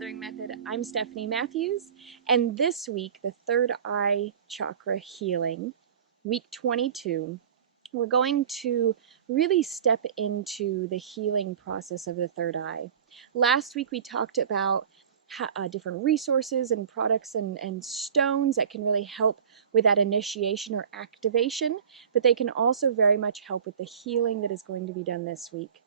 Mothering Method. I'm Stephanie Matthews, and this week, the third eye chakra healing, week 22, we're going to really step into the healing process of the third eye. Last week, we talked about different resources and products and stones that can really help with that initiation or activation, but they can also very much help with the healing that is going to be done this week.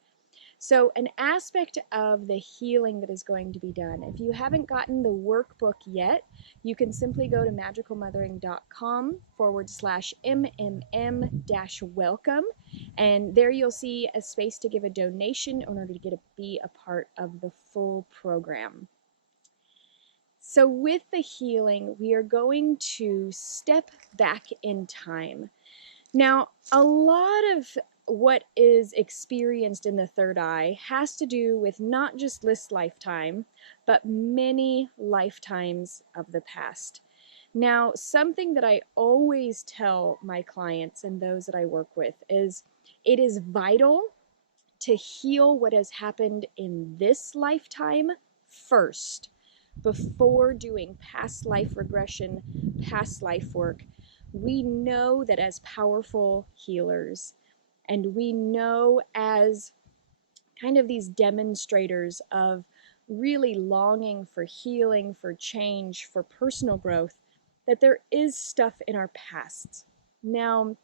So an aspect of the healing that is going to be done, if you haven't gotten the workbook yet, you can simply go to magicalmothering.com/MMM-welcome, and there you'll see a space to give a donation in order to be a part of the full program. So with the healing, we are going to step back in time. Now, a lot of what is experienced in the third eye has to do with not just this lifetime, but many lifetimes of the past. Now, something that I always tell my clients and those that I work with is it is vital to heal what has happened in this lifetime first, before doing past life regression, past life work. We know that as powerful healers, and we know as kind of these demonstrators of really longing for healing, for change, for personal growth, that there is stuff in our past. Now,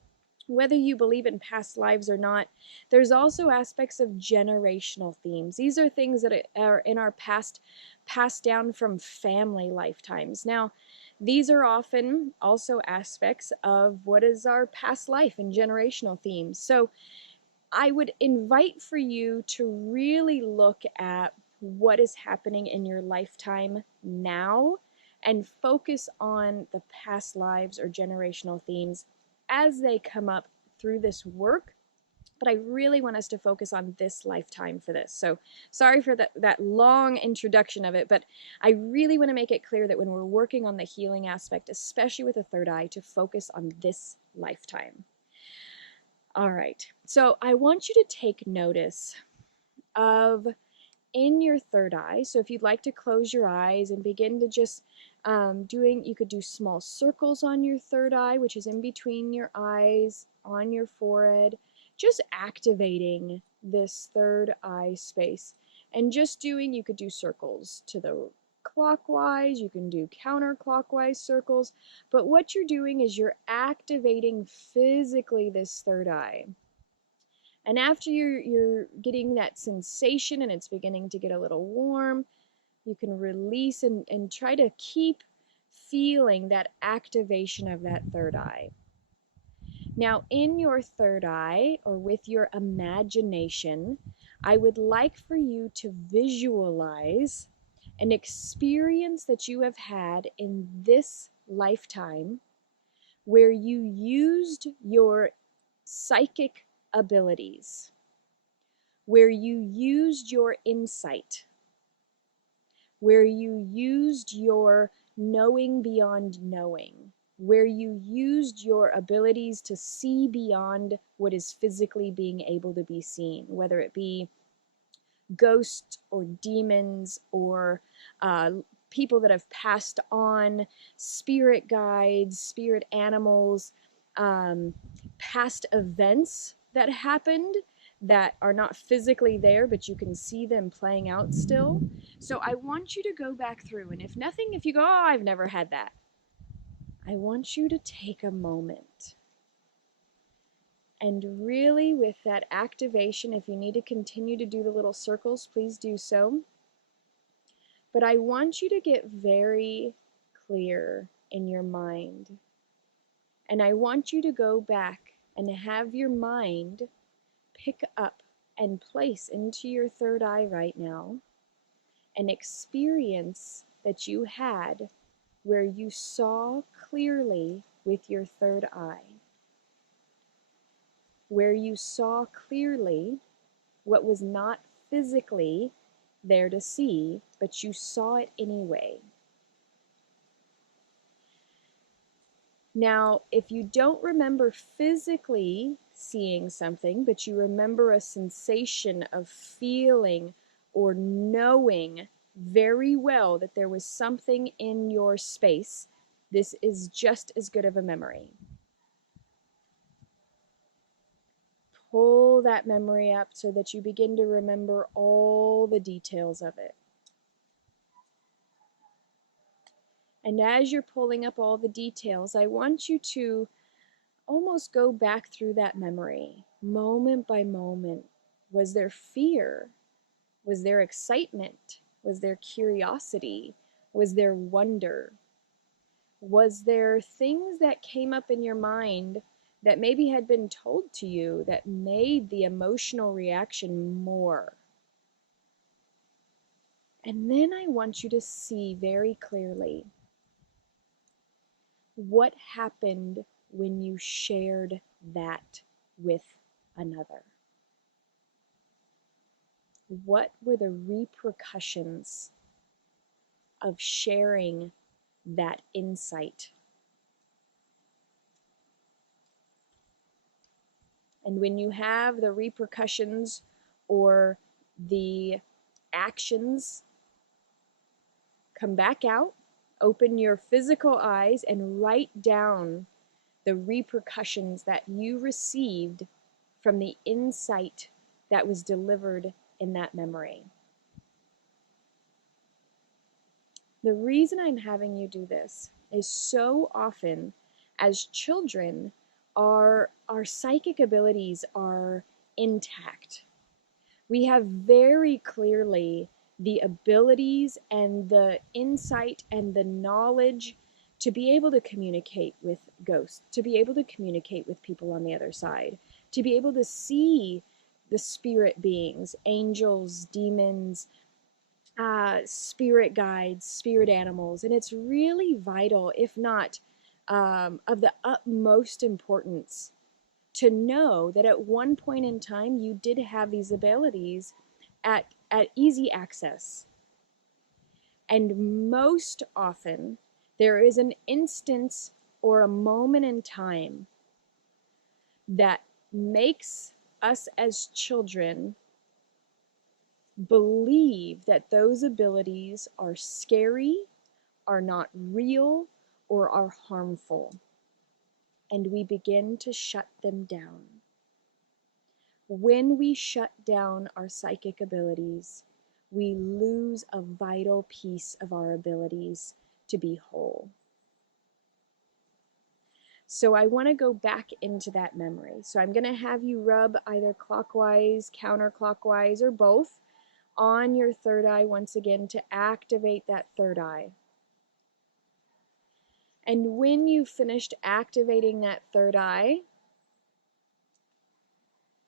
whether you believe in past lives or not, there's also aspects of generational themes. These are things that are in our past, passed down from family lifetimes. Now, these are often also aspects of what is our past life and generational themes. So I would invite for you to really look at what is happening in your lifetime now and focus on the past lives or generational themes as they come up through this work. But I really want us to focus on this lifetime for this. So sorry for that long introduction of it, but I really want to make it clear that when we're working on the healing aspect, especially with the third eye, to focus on this lifetime. All right, so I want you to take notice of in your third eye. So if you'd like to close your eyes and begin to just you could do small circles on your third eye, which is in between your eyes, on your forehead, just activating this third eye space. And you could do circles to the clockwise, you can do counterclockwise circles, but what you're doing is you're activating physically this third eye. And after you're getting that sensation and it's beginning to get a little warm, you can release and try to keep feeling that activation of that third eye. Now, in your third eye, or with your imagination, I would like for you to visualize an experience that you have had in this lifetime where you used your psychic abilities, where you used your insight, where you used your knowing beyond knowing, where you used your abilities to see beyond what is physically being able to be seen, whether it be ghosts or demons or people that have passed on, spirit guides, spirit animals, past events that happened that are not physically there, but you can see them playing out still. So I want you to go back through, and if you go, oh, I've never had that, I want you to take a moment and really, with that activation, if you need to continue to do the little circles, please do so. But I want you to get very clear in your mind. And I want you to go back and have your mind pick up and place into your third eye right now an experience that you had where you saw clearly with your third eye, where you saw clearly what was not physically there to see, but you saw it anyway. Now, if you don't remember physically seeing something, but you remember a sensation of feeling or knowing very well that there was something in your space, this is just as good of a memory. Pull that memory up so that you begin to remember all the details of it. And as you're pulling up all the details, I want you to almost go back through that memory, moment by moment. Was there fear? Was there excitement? Was there curiosity? Was there wonder? Was there things that came up in your mind that maybe had been told to you that made the emotional reaction more? And then I want you to see very clearly what happened when you shared that with another. What were the repercussions of sharing that insight? And when you have the repercussions or the actions come back out, open your physical eyes and write down the repercussions that you received from the insight that was delivered in that memory. The reason I'm having you do this is so often as children, our psychic abilities are intact. We have very clearly the abilities and the insight and the knowledge to be able to communicate with ghosts, to be able to communicate with people on the other side, to be able to see the spirit beings, angels, demons, spirit guides, spirit animals. And it's really vital, if not of the utmost importance, to know that at one point in time you did have these abilities at easy access. And most often there is an instance or a moment in time that makes us as children believe that those abilities are scary, are not real, or are harmful. And we begin to shut them down. When we shut down our psychic abilities, we lose a vital piece of our abilities to be whole. So I want to go back into that memory. So I'm going to have you rub either clockwise, counterclockwise, or both on your third eye once again to activate that third eye. And when you've finished activating that third eye,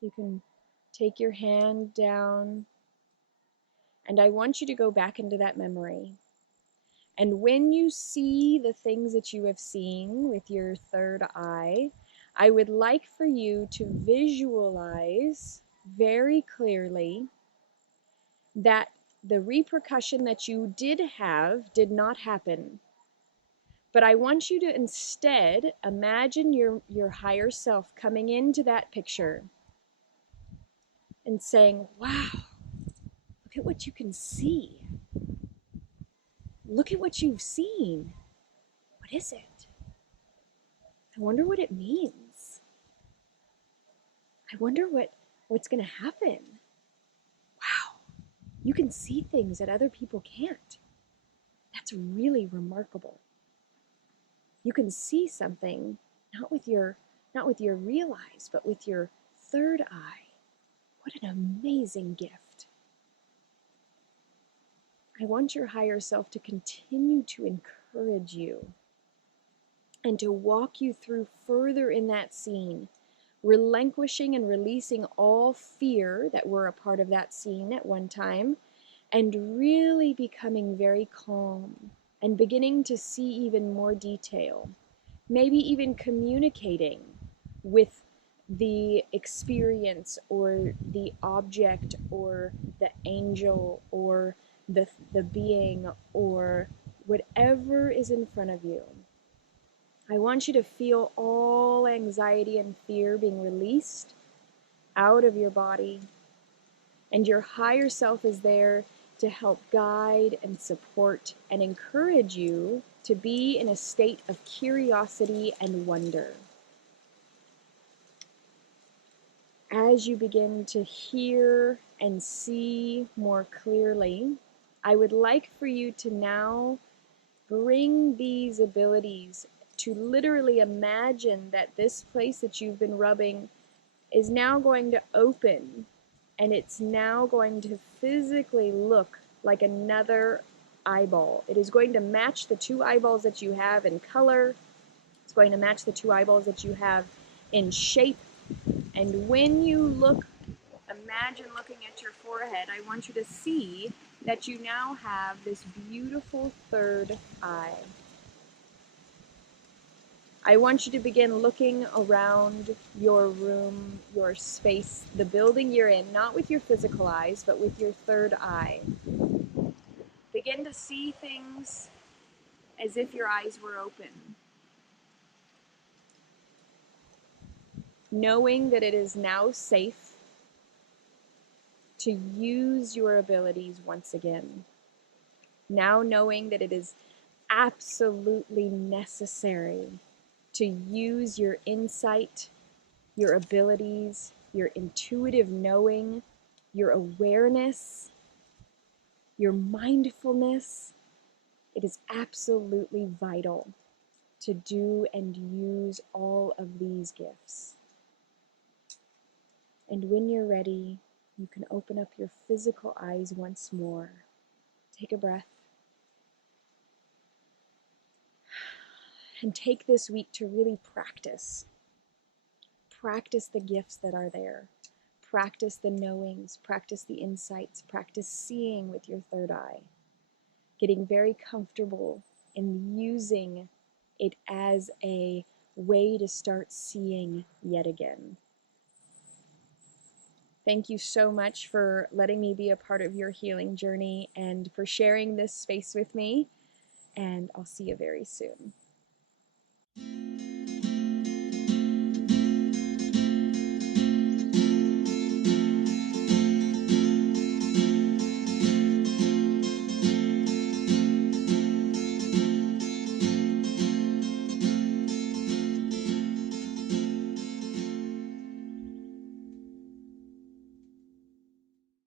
you can take your hand down, and I want you to go back into that memory. And when you see the things that you have seen with your third eye, I would like for you to visualize very clearly that the repercussion that you did have did not happen. But I want you to instead imagine your higher self coming into that picture and saying, wow, look at what you can see. Look at what you've seen. What is it? I wonder what it means. I wonder what's going to happen. Wow, you can see things that other people can't. That's really remarkable. You can see something not with your real eyes, but with your third eye. What an amazing gift. I want your higher self to continue to encourage you and to walk you through further in that scene, relinquishing and releasing all fear that were a part of that scene at one time, and really becoming very calm and beginning to see even more detail, maybe even communicating with the experience or the object or the angel or the being or whatever is in front of you. I want you to feel all anxiety and fear being released out of your body. And your higher self is there to help guide and support and encourage you to be in a state of curiosity and wonder. As you begin to hear and see more clearly, I would like for you to now bring these abilities to literally imagine that this place that you've been rubbing is now going to open, and it's now going to physically look like another eyeball. It is going to match the two eyeballs that you have in color. It's going to match the two eyeballs that you have in shape. And when you look, imagine looking at your forehead, I want you to see that you now have this beautiful third eye. I want you to begin looking around your room, your space, the building you're in, not with your physical eyes, but with your third eye. Begin to see things as if your eyes were open, knowing that it is now safe to use your abilities once again. Now knowing that it is absolutely necessary to use your insight, your abilities, your intuitive knowing, your awareness, your mindfulness. It is absolutely vital to do and use all of these gifts. And when you're ready, you can open up your physical eyes once more. Take a breath. And take this week to really practice. Practice the gifts that are there. Practice the knowings, practice the insights, practice seeing with your third eye. Getting very comfortable in using it as a way to start seeing yet again. Thank you so much for letting me be a part of your healing journey and for sharing this space with me. And I'll see you very soon.